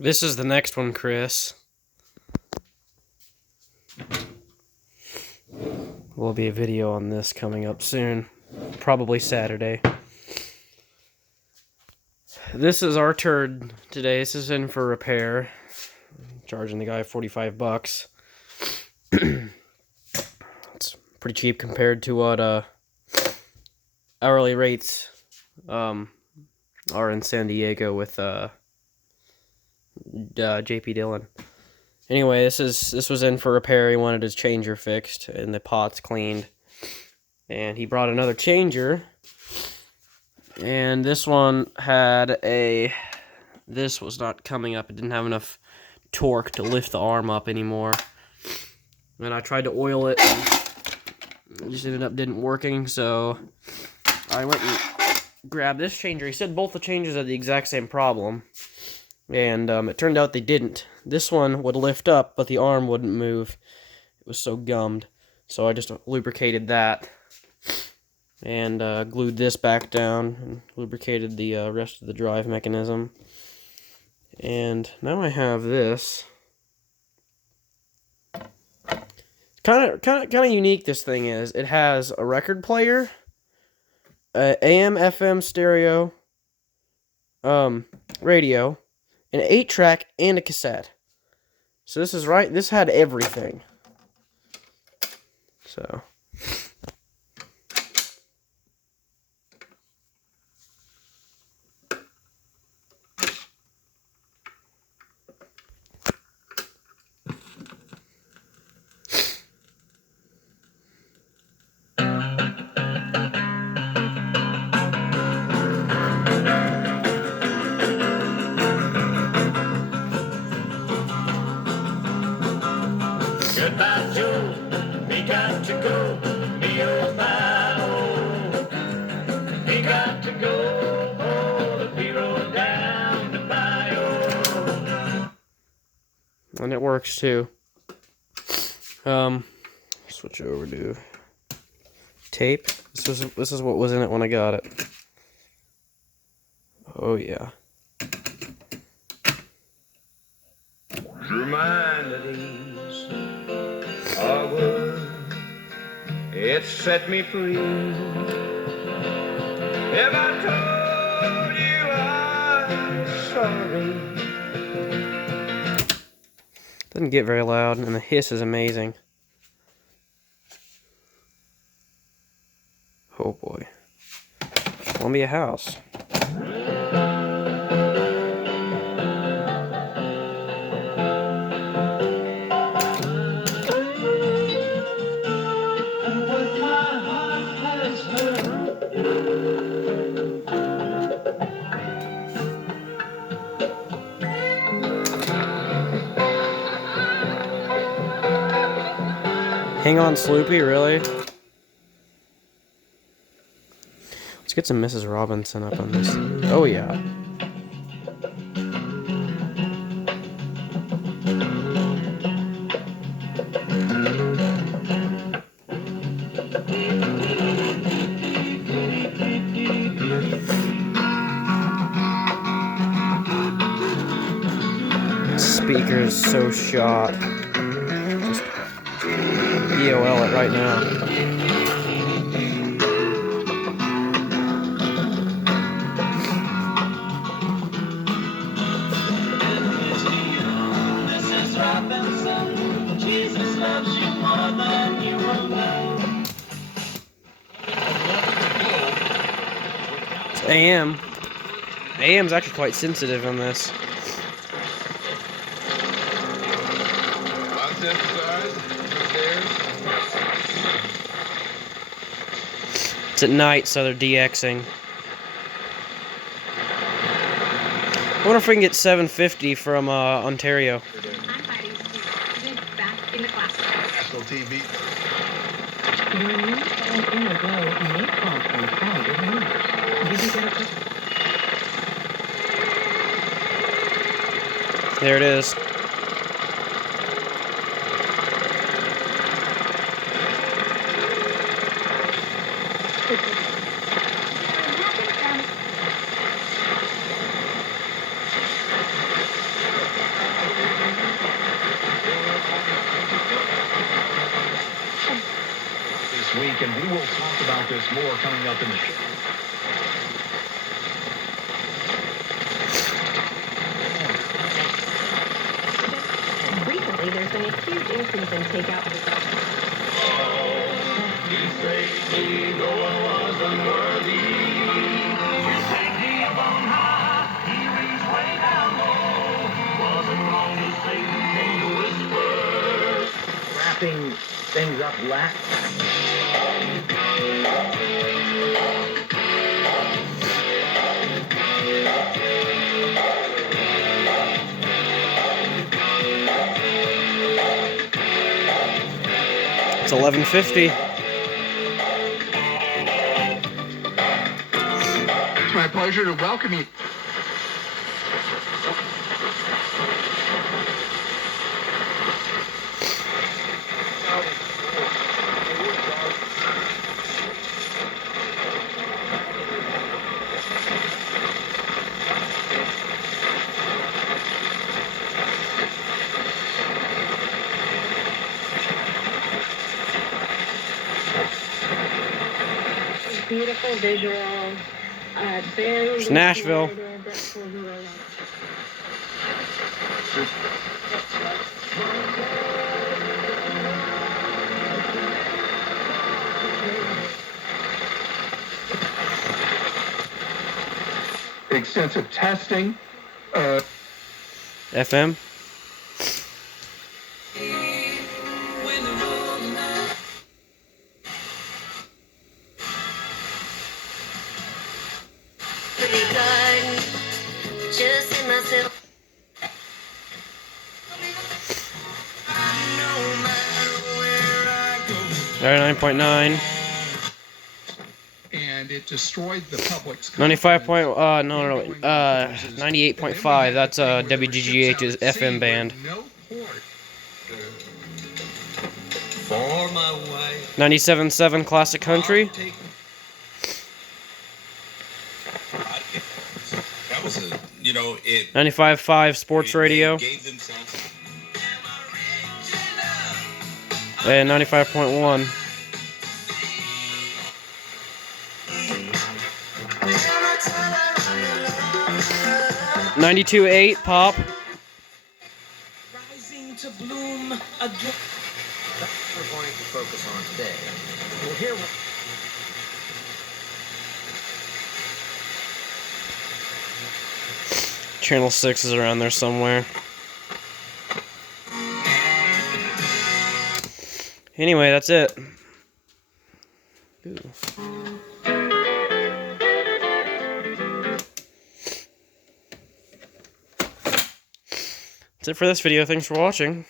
This is the next one, Chris. Will be a video on this coming up soon, probably Saturday. This is our turd today. This is in for repair. Charging the guy $45. It's pretty cheap compared to what hourly rates are in San Diego with JP Dillon. Anyway, this was in for repair. He wanted his changer fixed and the pots cleaned. And he brought another changer. And this one had this was not coming up. It didn't have enough torque to lift the arm up anymore. And I tried to oil it, and it just ended up didn't working, so I went and grabbed this changer. He said both the changers had the exact same problem. And it turned out they didn't. This one would lift up, but the arm wouldn't move. It was so gummed. So I just lubricated that. And glued this back down. And lubricated the rest of the drive mechanism. And now I have this. Kind of unique this thing is. It has a record player, AM, FM stereo, radio, an 8-track, and a cassette. So this is right. This had everything. So. Goodbye, Joe. We got to go. Me, oh, my, oh. We got to go. Oh, the B-road down to Bio. And it works too. Switch over to tape. This is what was in it when I got it. Oh yeah. Remind of these hardwood, it set me free. If I told you I'm sorry. Doesn't get very loud, and the hiss is amazing. Oh boy. Columbia House. Hang on, Sloopy, really? Let's get some Mrs. Robinson up on this. Oh, yeah. Speaker is so shot. Just EOL it right now. It's AM. AM's actually quite sensitive on this. It's at night, so they're DXing. I wonder if we can get 750 from Ontario. National TV. There it is. week, and we will talk about this more coming up in the show. Recently, there's been a huge increase in takeout. He saved me, though I was unworthy. He saved me up on high. He reached way down low. Wasn't wrong to Satan came to whisper. Wrapping things up last. It's 11:50. It's my pleasure to welcome you. Beautiful visual. Very. It's Nashville. Extensive testing. FM. Just in myself. 99.9. And it destroyed the public's 95 point, no, 98.5, that's WGGH's FM band. No port. For my wife. 97.7 Classic Country. That was a, you know, it. 95.5 Sports Radio. Gave themselves. And 95.1. $92.8 Pop. Rising to bloom again. That's what we're going to focus on today. We'll hear what Channel 6 is around there somewhere. Anyway, that's it. Ooh. That's it for this video. Thanks for watching.